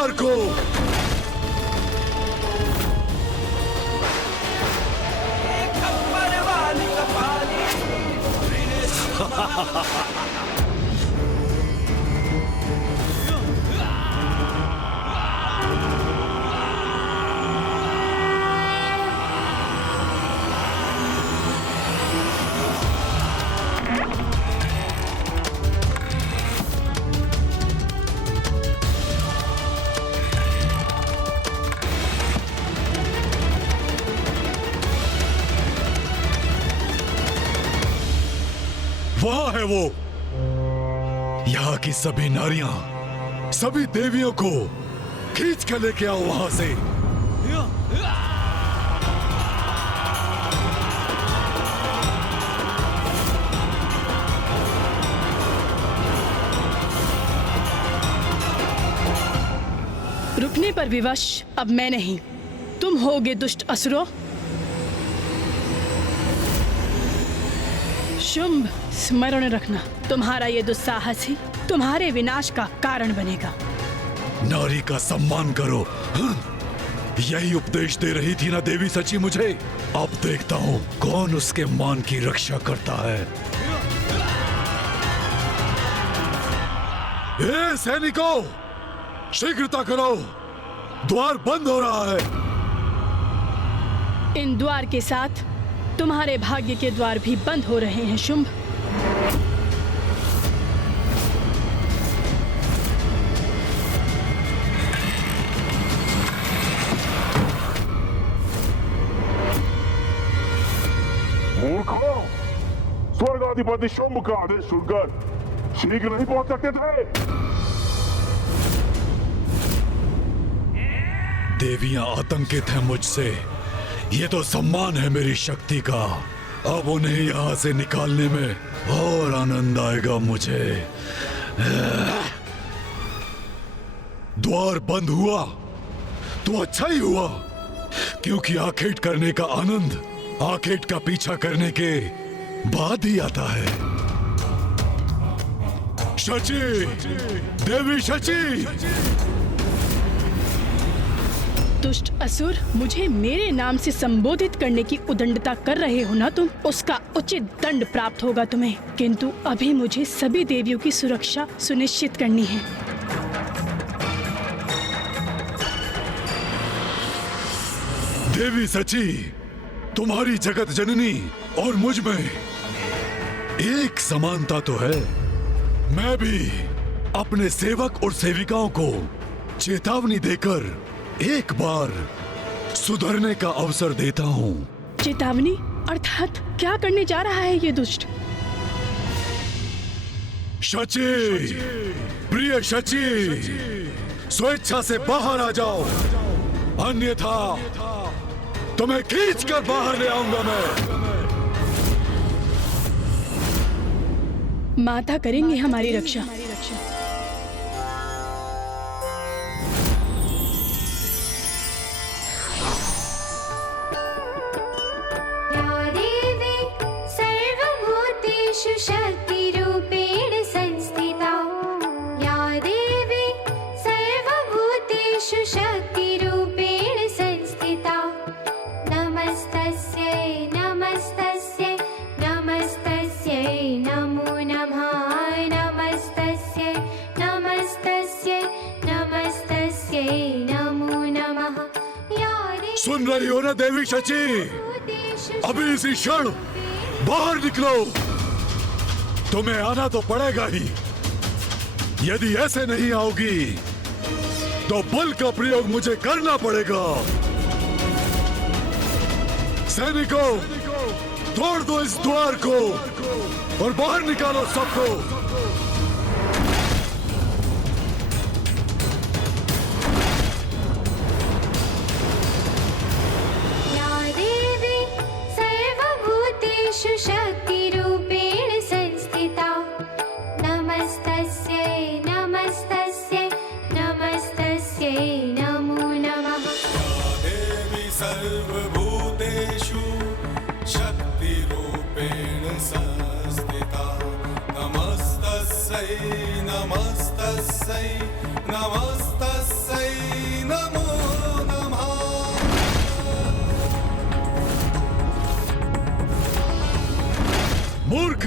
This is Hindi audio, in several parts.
द्वार को। वहां है वो। यहाँ की सभी नारियां, सभी देवियों को खींच कर लेके आओ वहां से। रुकने पर विवश अब मैं नहीं, तुम होगे दुष्ट असुरों। शुंभ, स्मरण रखना, तुम्हारा ये दुस्साहस ही तुम्हारे विनाश का कारण बनेगा। नारी का सम्मान करो। यही उपदेश दे रही थी ना देवी सची मुझे। अब देखता हूँ कौन उसके मान की रक्षा करता है। ए सैनिकों, शीघ्रता करो, द्वार बंद हो रहा है। इन द्वार के साथ तुम्हारे भाग्य के द्वार भी बंद हो रहे हैं शुंभ। मूर्खों, स्वर्गाधिपति शुंभ का आदेश सुनकर शीघ्र नहीं पहुंच सकते थे। देवियां आतंकित हैं मुझसे। ये तो सम्मान है मेरी शक्ति का। अब उन्हें यहाँ से निकालने में और आनंद आएगा मुझे। द्वार बंद हुआ तो अच्छा ही हुआ, क्योंकि आखेट करने का आनंद आखेट का पीछा करने के बाद ही आता है। शची, देवी शची। दुष्ट असुर, मुझे मेरे नाम से संबोधित करने की उदंडता कर रहे हो ना तुम, उसका उचित दंड प्राप्त होगा तुम्हें। किंतु अभी मुझे सभी देवियों की सुरक्षा सुनिश्चित करनी है। देवी सची, तुम्हारी जगत जननी और मुझ में एक समानता तो है। मैं भी अपने सेवक और सेविकाओं को चेतावनी देकर एक बार सुधरने का अवसर देता हूँ। चेतावनी अर्थात क्या करने जा रहा है ये दुष्ट? शची, प्रिय शची, स्वेच्छा से बाहर आ जाओ, अन्यथा तुम्हें खींच कर बाहर ले आऊंगा मैं। माता करेंगे हमारी रक्षा। शक्तिरूपेण संस्थिता, या देवी सर्वभूतेषु शक्तिरूपेण संस्थिता। नमस्तस्यै नमस्तस्यै नमस्तस्यै नमो नमः। नमस्तस्यै नमस्तस्यै नमस्तस्यै नमो नमः। सुन रही हो ना देवी शची? अभी इसी क्षण बाहर निकलो। तुम्हें आना तो पड़ेगा ही। यदि ऐसे नहीं आओगी तो बल का प्रयोग मुझे करना पड़ेगा। सैनिकों, तोड़ दो इस द्वार को और बाहर निकालो सबको। या देवी सर्वभूतेषु शक्तिरूपेण संस्थिता। नमस्तस्यै नमस्तस्यै नमस्तस्यै नमो नमः। देवी सर्वभूतेषु शक्तिरूपेण संस्थिता। नमस्तस्यै नमस्तस्यै नमस्तस्यै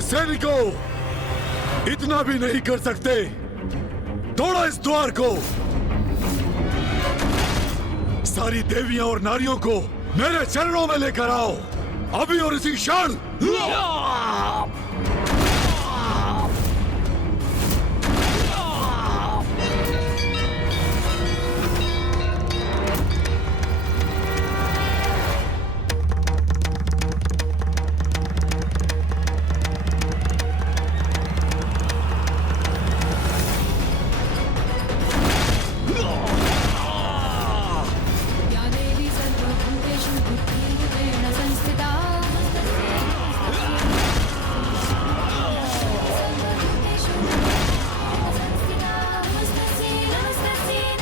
सैनिकों, इतना भी नहीं कर सकते? तोड़ो इस द्वार को। सारी देवियां और नारियों को मेरे चरणों में लेकर आओ, अभी और इसी क्षण। या देवी सर्वभूतेषु बुद्धिरूपेण संस्थिता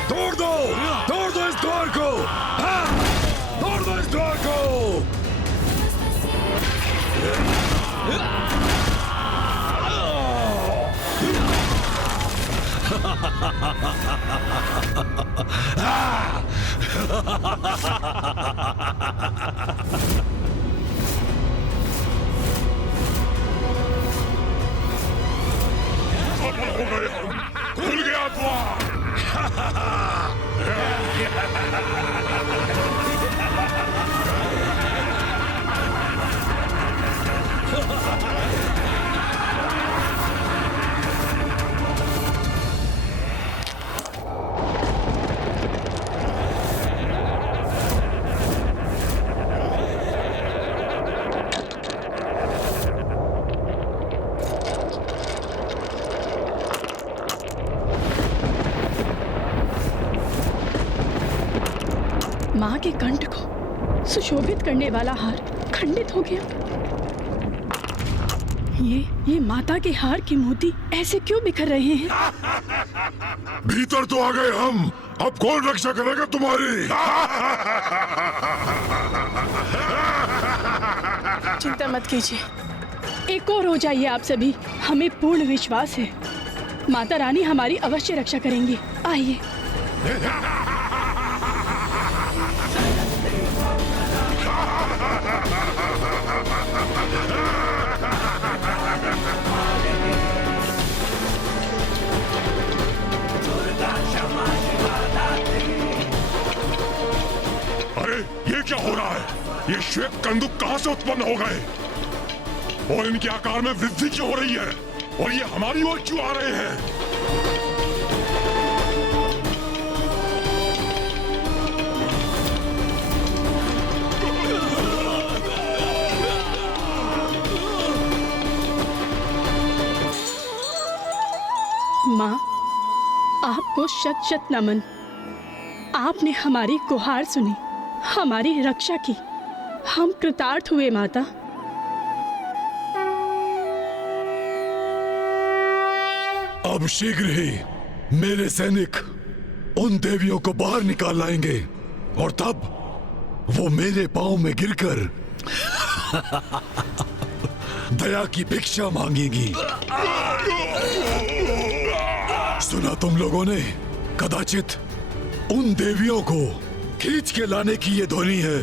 तोड़ दो इस द्वार को। हाँ, तोड़ दो इस द्वार को। खुल गया द्वार। माँ के कंठ को सुशोभित करने वाला हार खंडित हो गया। ये माता के हार के मोती ऐसे क्यों बिखर रहे हैं? भीतर तो आ गए हम, अब कौन रक्षा करेगा तुम्हारी? चिंता मत कीजिए, एक और हो जाइए आप सभी। हमें पूर्ण विश्वास है माता रानी हमारी अवश्य रक्षा करेंगी। आइए। अरे ये क्या हो रहा है? ये श्वेत कंदुक कहां से उत्पन्न हो गए? और इनके आकार में वृद्धि क्यों हो रही है? और ये हमारी ओर क्यों आ रहे हैं? माँ, आपको शत शत नमन। आपने हमारी गुहार सुनी, हमारी रक्षा की। हम कृतार्थ हुए माता। अब शीघ्र ही मेरे सैनिक उन देवियों को बाहर निकाल लाएंगे और तब वो मेरे पांव में गिरकर दया की भिक्षा मांगेगी। सुना तुम लोगों ने? कदाचित उन देवियों को खींच के लाने की ये ध्वनि है।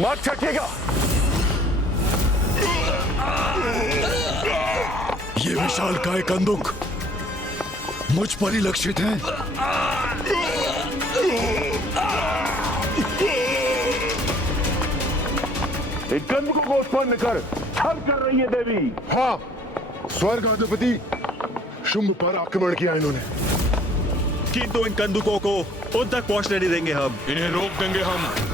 मत छकेगा। ये विशालकाय कंदुक मुझ पर ही लक्षित हैं। एक कंदुकों को उत्पन्न कर छल कर रही है देवी। हाँ, स्वर्ग अधिपति शुंभ पर आक्रमण किया इन्होंने। किंतु इन कंदुकों को उन तक पहुंचने नहीं देंगे हम। इन्हें रोक देंगे हम।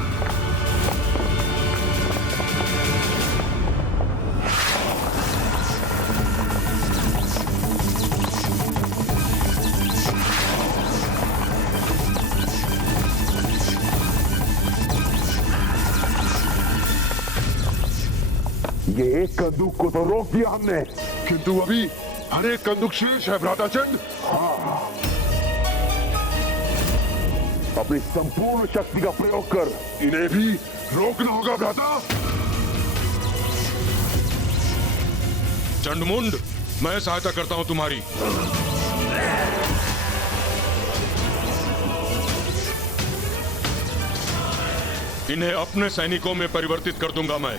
ये एक कंदूक को तो रोक दिया हमने, किंतु अभी हर एक कंदुक शेष है भ्राताचंद। अपनी संपूर्ण शक्ति का प्रयोग कर इन्हें भी रोकना होगा भ्राता। चंडमुंड, मैं सहायता करता हूं तुम्हारी। इन्हें अपने सैनिकों में परिवर्तित कर दूंगा मैं।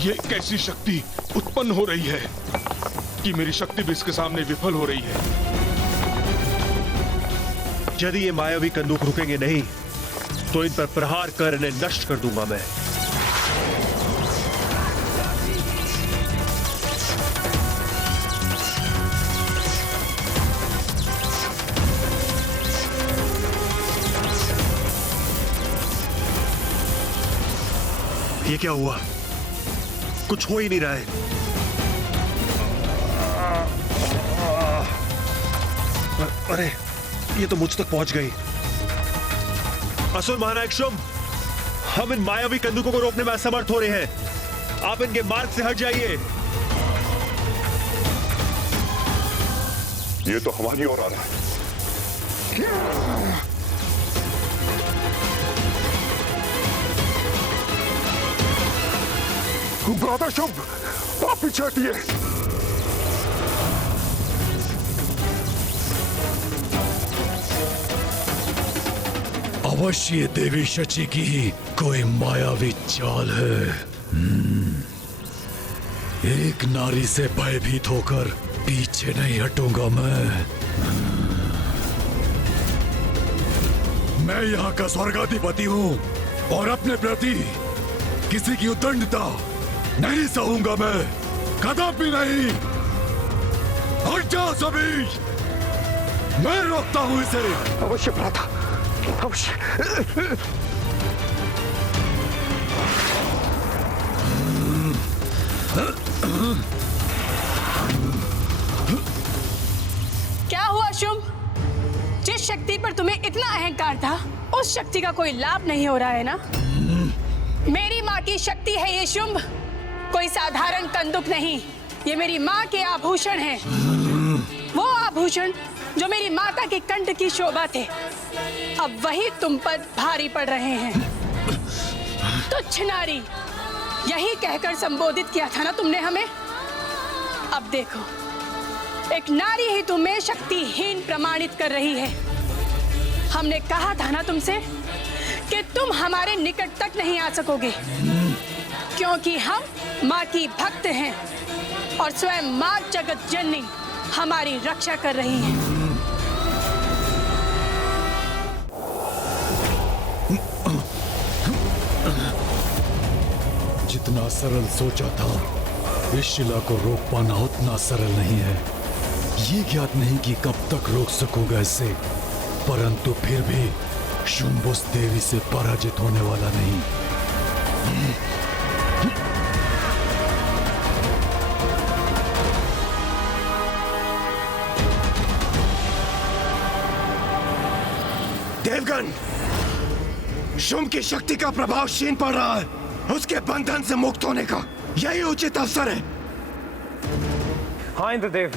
ये कैसी शक्ति उत्पन्न हो रही है कि मेरी शक्ति भी इसके सामने विफल हो रही है। यदि ये मायावी कंदूक रुकेंगे नहीं तो इन पर प्रहार कर इन्हें नष्ट कर दूंगा मैं। ये क्या हुआ? कुछ हो ही नहीं रहा है। अरे ये तो मुझ तक पहुंच गई। असुर महानायक शुंभ, हम इन मायावी कंदूकों को रोकने में असमर्थ हो रहे हैं। आप इनके मार्ग से हट जाइए। ये तो हमारी ओर आ रहा है। भ्राता शुंभ, आप पीछे हटिए। अवश्य ये देवी शची की ही कोई मायावी चाल है। एक नारी से भयभीत होकर पीछे नहीं हटूंगा मैं यहाँ का स्वर्गाधिपति हूँ और अपने प्रति किसी की उद्दंडता नहीं सहूंगा मैं, कदापि नहीं। हट जाओ सभी, मैं रोकता हूँ इसे। अवश्य भ्राता, अवश्य। क्या हुआ शुंभ? जिस शक्ति पर तुम्हें इतना अहंकार था, उस शक्ति का कोई लाभ नहीं हो रहा है ना? मेरी माँ की शक्ति है ये शुंभ, कोई साधारण कंदुक नहीं। ये मेरी माँ के आभूषण हैं। वो आभूषण जो मेरी माता के कंठ की शोभा थे, अब वही तुम पर भारी पड़ रहे हैं। तुच्छ नारी, यही कहकर संबोधित किया था ना तुमने हमें? अब देखो, एक नारी ही तुम्हें शक्तिहीन प्रमाणित कर रही है। हमने कहा था ना तुमसे कि तुम हमारे निकट तक नहीं आ सकोगे, क्योंकि हम माँ की भक्त हैं और स्वयं माँ जगत जननी हमारी रक्षा कर रही हैं। जितना सरल सोचा था, इस शिला को रोक पाना उतना सरल नहीं है। ये ज्ञात नहीं कि कब तक रोक सकूंगा इसे, परंतु फिर भी शुंभ उस देवी से पराजित होने वाला नहीं। देवगण, शुंभ की शक्ति का प्रभाव क्षीण पड़ रहा है। उसके बंधन से मुक्त होने का यही उचित अवसर है। हाँ इंद्रदेव।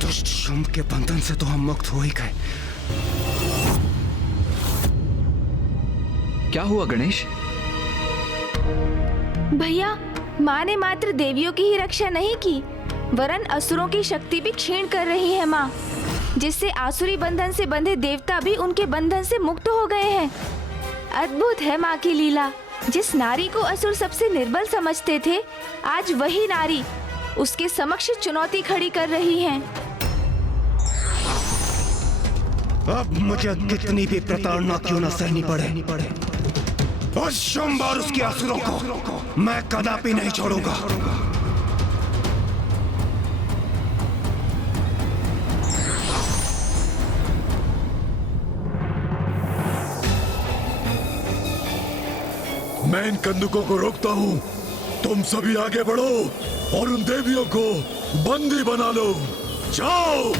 दुष्ट शुंभ के बंधन से तो हम मुक्त हो ही गए। क्या हुआ गणेश? भैया, माँ ने मात्र देवियों की ही रक्षा नहीं की, वरन असुरों की शक्ति भी क्षीण कर रही है माँ, जिससे आसुरी बंधन से बंधे देवता भी उनके बंधन से मुक्त हो गए हैं। अद्भुत है माँ की लीला। जिस नारी को असुर सबसे निर्बल समझते थे, आज वही नारी उसके समक्ष चुनौती खड़ी कर रही हैं। अब मुझे कितनी भी प्रताड़ना क्यों न सहनी पड़े, उस शुंभ और उसके असुरों को मैं कदापि नहीं छोड़ूंगा। मैं इन कंदुकों को रोकता हूँ, तुम सभी आगे बढ़ो और उन देवियों को बंदी बना लो। जाओ।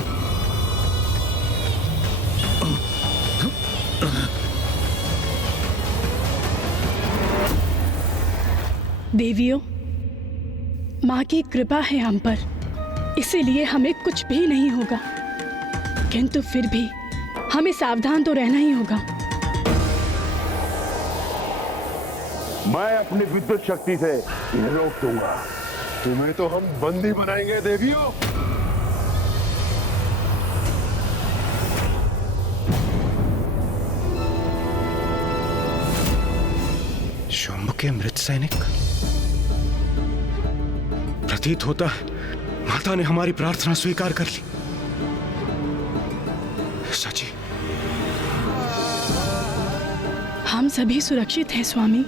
देवियों, माँ की कृपा है हम पर, इसीलिए हमें कुछ भी नहीं होगा। किंतु फिर भी हमें सावधान तो रहना ही होगा। मैं अपनी विद्युत शक्ति से इन्हें रोक दूंगा। तुम्हें तो हम बंदी बनाएंगे देवियों। शुंभ के मृत सैनिक। प्रतीत होता है माता ने हमारी प्रार्थना स्वीकार कर ली। सची, हम सभी सुरक्षित हैं स्वामी।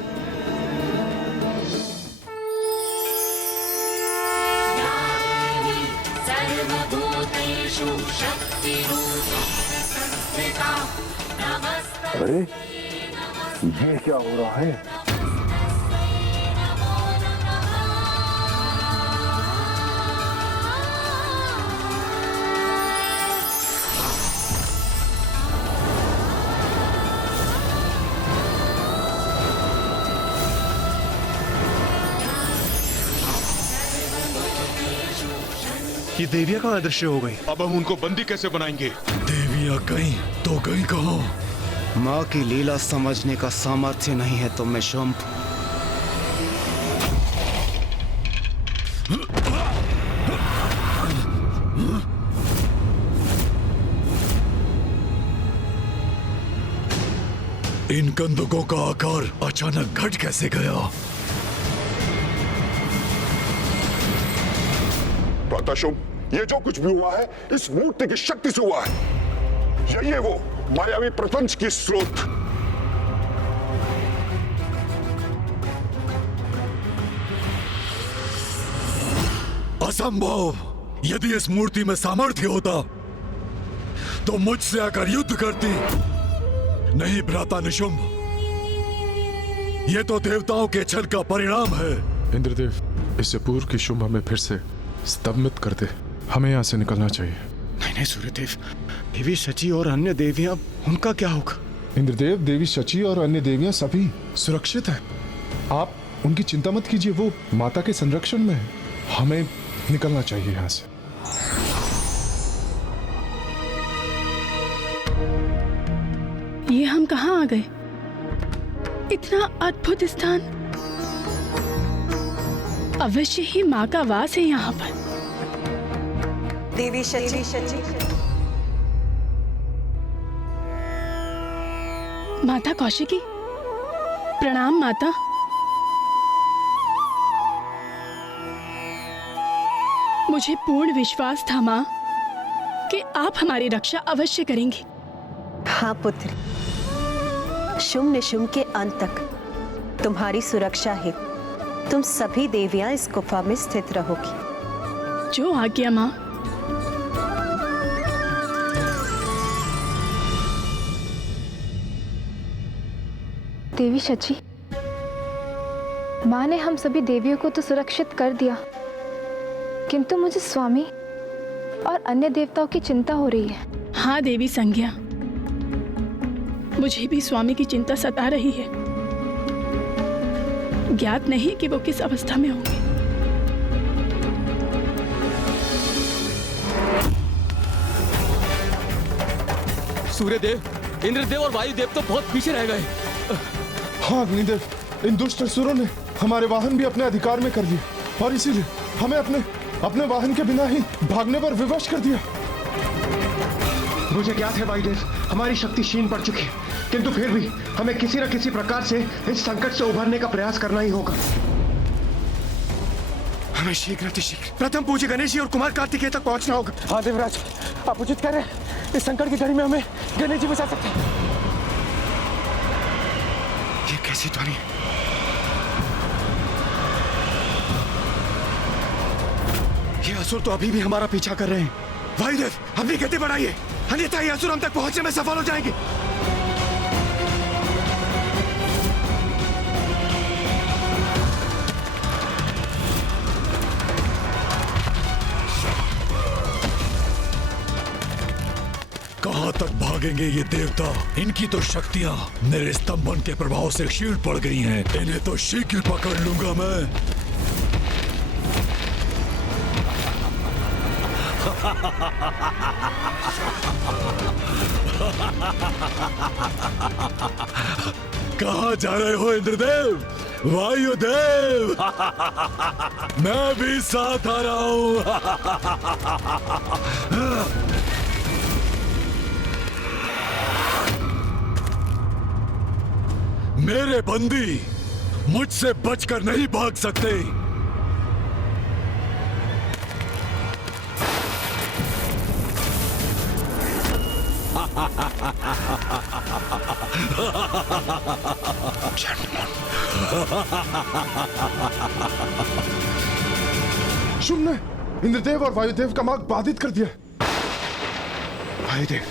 अरे ये क्या हो रहा है? ये देवियां कहाँ अदृश्य हो गई? अब हम उनको बंदी कैसे बनाएंगे? देवियां गई तो गई कहाँ? माँ की लीला समझने का सामर्थ्य नहीं है तुम में शुंभ। इन कंदुकों का आकार अचानक घट कैसे गया? शुंभ, ये जो कुछ भी हुआ है इस मूर्ति की शक्ति से हुआ है। यही है वो मायावी प्रपंच की स्रोत। असंभव! यदि इस मूर्ति में सामर्थ्य होता तो मुझसे आकर युद्ध करती। नहीं भ्राता निशुंभ, ये तो देवताओं के छल का परिणाम है। इंद्रदेव, इससे पूर्व की शुंभ हमें फिर से स्तब्ध कर दे। हमें यहाँ से निकलना चाहिए। नहीं नहीं सूर्यदेव, देवी शची और अन्य देवियां, उनका क्या होगा? इंद्रदेव, देवी शची और अन्य देवियां सभी सुरक्षित हैं। आप उनकी चिंता मत कीजिए, वो माता के संरक्षण में है। हमें निकलना चाहिए यहाँ से। ये हम कहाँ आ गए? इतना अद्भुत स्थान। अवश्य ही माँ का वास है यहाँ पर। देवी शची, माता कौशिकी, प्रणाम माता। मुझे पूर्ण विश्वास था माँ कि आप हमारी रक्षा अवश्य करेंगी। हाँ पुत्री, शुंभ निशुंभ के अंत तक तुम्हारी सुरक्षा है। तुम सभी देवियां इस गुफा में स्थित रहोगी। जो आज्ञा माँ। देवी शची, माँ ने हम सभी देवियों को तो सुरक्षित कर दिया, किंतु मुझे स्वामी और अन्य देवताओं की चिंता हो रही है। हाँ देवी संज्ञा, मुझे भी स्वामी की चिंता सता रही है। ज्ञात नहीं कि वो किस अवस्था में होंगे। सूर्यदेव, इंद्रदेव और वायुदेव तो बहुत पीछे रह गए। हाँ अग्निदेव, इन दुष्ट असुरों ने हमारे वाहन भी अपने अधिकार में कर लिए और इसीलिए हमें अपने वाहन के बिना ही भागने पर विवश कर दिया। मुझे ज्ञात है वायुदेव, हमारी शक्ति क्षीण पड़ चुकी है, किंतु फिर भी हमें किसी न किसी प्रकार से इस संकट से उभरने का प्रयास करना ही होगा। हमें शीघ्र प्रथम पूज्य गणेश जी और कुमार कार्तिकेय तक पहुंचना होगा। हाँ देवराज, आप उचित कह रहे हैं। इस संकट की घड़ी में हमें गणेश जी बचा सकते हैं। ये कैसी ध्वनि है? ये असुर तो अभी भी हमारा पीछा कर रहे हैं। वायुदेव, अपनी गति बढ़ाइए, अन्यथा ये असुर हम तक पहुंचने में सफल हो जाएंगे। कहां तक भागे लगेंगे ये देवता। इनकी तो शक्तियाँ मेरे स्तंभन के प्रभाव से क्षीण पड़ गई हैं। इन्हें तो शीघ्र पकड़ लूंगा मैं। कहाँ जा रहे हो इंद्रदेव, वायुदेव? मैं भी साथ आ रहा हूं। मेरे बंदी मुझसे बचकर नहीं भाग सकते। शुभ ने इंद्रदेव और वायुदेव का मार्ग बाधित कर दिया। वायुदेव,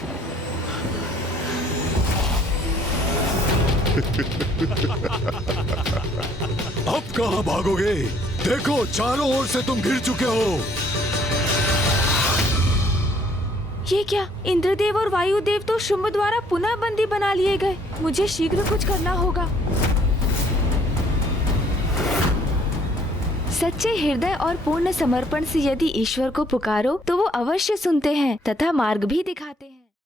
अब कहां भागोगे? देखो चारों ओर से तुम घिर चुके हो। ये क्या? इंद्रदेव और वायुदेव तो शुंभ द्वारा पुनः बंदी बना लिए गए। मुझे शीघ्र कुछ करना होगा। सच्चे हृदय और पूर्ण समर्पण से यदि ईश्वर को पुकारो तो वो अवश्य सुनते हैं तथा मार्ग भी दिखाते हैं।